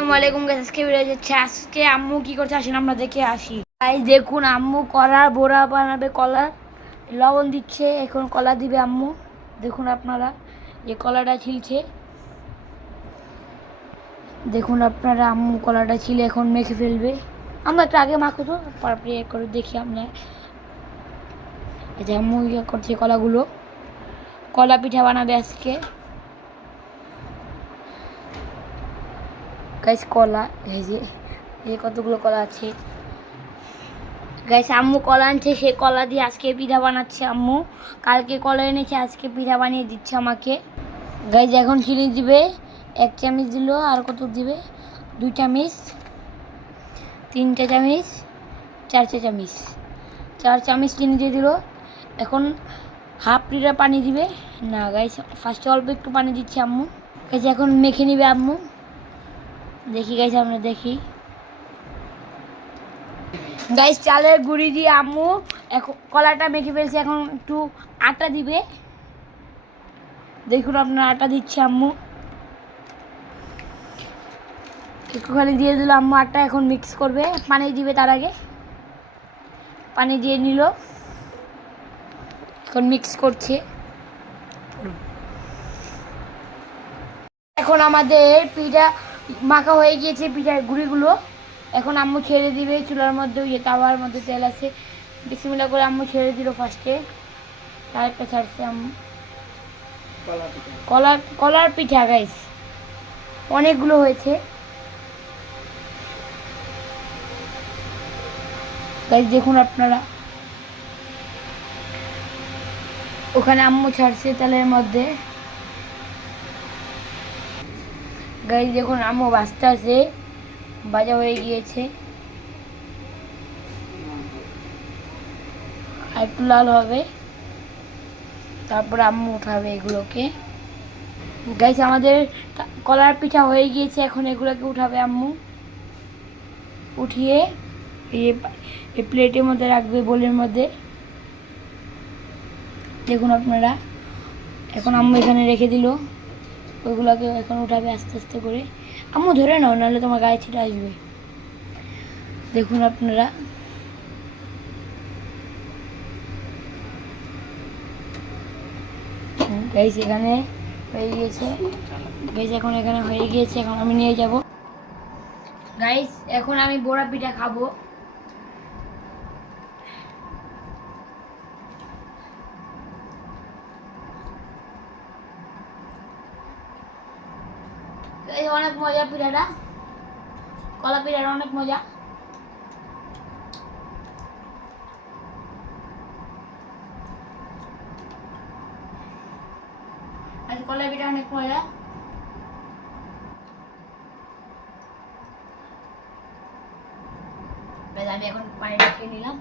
আসসালামু আলাইকুম গাইস, আজকে ভিডিও যাচ্ছে। আজকে আম্মু কি করছে আসেন আমরা দেখে আসি। গাইস দেখুন, আম্মু কলার বড়া বানাবে, কলার লবণ দিচ্ছে, এখন কলা দিবে আম্মু। দেখুন আপনারা, এই কলাটা ছিলছে, দেখুন আপনারা আম্মু কলাটা ছিলে এখন মেখে ফেলবে। আমরা একটু আগে মাখো তো, তারপরে করে দেখি আমরা। এই যে আম্মু ইয়ে করছে কলাগুলো, কলা পিঠা বানাবে আজকে। গাইস কলা, এই যে কতগুলো কলা আছে। গাইস আম্মু কলা আনছে, সে কলা দিয়ে আজকে পিঠা বানাচ্ছে আম্মু। কালকে কলা এনেছে, আজকে পিঠা বানিয়ে দিচ্ছে আমাকে। গাইস এখন চিনি দিবে, 1 চামচ দিল, আর কত দিবে, 2 চামচ, 3 চামচ, 4 চামচ, 4 চামচ চিনি দিয়ে দিল। এখন হাফ লিটার পানি দিবে না। গাইস ফার্স্টে অল্প একটু পানি দিচ্ছে আম্মু। গাইস এখন মেখে নিবে আম্মু। দেখি গাইস, আমরা দেখি। গাইস চালের গুঁড়ি দিয়ে আম্মু এখন কলাটা মেখে ফেলছে, এখন একটু আটা দিবে। দেখুন আপনার আটা দিচ্ছে আম্মু, একটুখানি দিয়ে দিল আম্মু আটা। এখন মিক্স করবে, পানি দিবে তার আগে, পানি দিয়ে নিল, এখন মিক্স করছে। এখন আমাদের পিঠা মাখা হয়ে গিয়েছে, পিঠার গুঁড়িগুলো এখন আম্মু ছেড়ে দিবে চুলার মধ্যে। ওই তাওয়ার মধ্যে তেল আছে, বিসমিল্লাহ করে আম্মু ছেড়ে দিল ফার্স্টে, তারপরে ছাড়ছে আম্মু কলার পিঠা। গাইস অনেকগুলো হয়েছে। গাইস দেখুন আপনারা, ওখানে আম্মু ছাড়ছে তেলের মধ্যে। গাইস দেখুন আম্মু ভাজতে আছে, ভাজা হয়ে গিয়েছে, আর একটু লাল হবে, তারপর আম্মু উঠাবে এগুলোকে। গাইস আমাদের কলার পিঠা হয়ে গিয়েছে, এখন এগুলোকে উঠাবে আম্মু। উঠিয়ে এই প্লেটের মধ্যে রাখবে, বোলের মধ্যে। দেখুন আপনারা, এখন আম্মু এখানে রেখে দিল, ওইগুলোকে এখন উঠাবে আস্তে আস্তে করে। আম্মু ধরে নাও, নাহলে তোমার গায়ে ছিটে আসবে। দেখুন আপনারা, গাইস এখানে হয়ে গিয়েছে। গাইস এখন এখানে হয়ে গিয়েছে, এখন আমি নিয়ে যাব। গাইস এখন আমি বড়া পিঠা খাবো। অনেক মজা পিঠাটা, কলা পিঠাটা অনেক মজা। কলা পিঠা অনেক মজা। আমি এখন পানিটা খেয়ে নিলাম।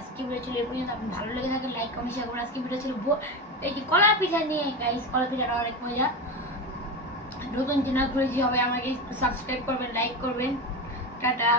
আজকে ভিডিও ছিল এই পর্যন্ত। আপনি ভালো লেগে থাকে লাইক কমেন্ট শেয়ার করবেন। আজকে ভিডিও ছিল এই যে কলা পিঠা নিয়ে। গাইস কলা পিঠাটা অনেক মজা। নতুন চ্যানেল খুলেছি, হবে আমাকে সাবস্ক্রাইব করবেন, লাইক করবেন। টাটা।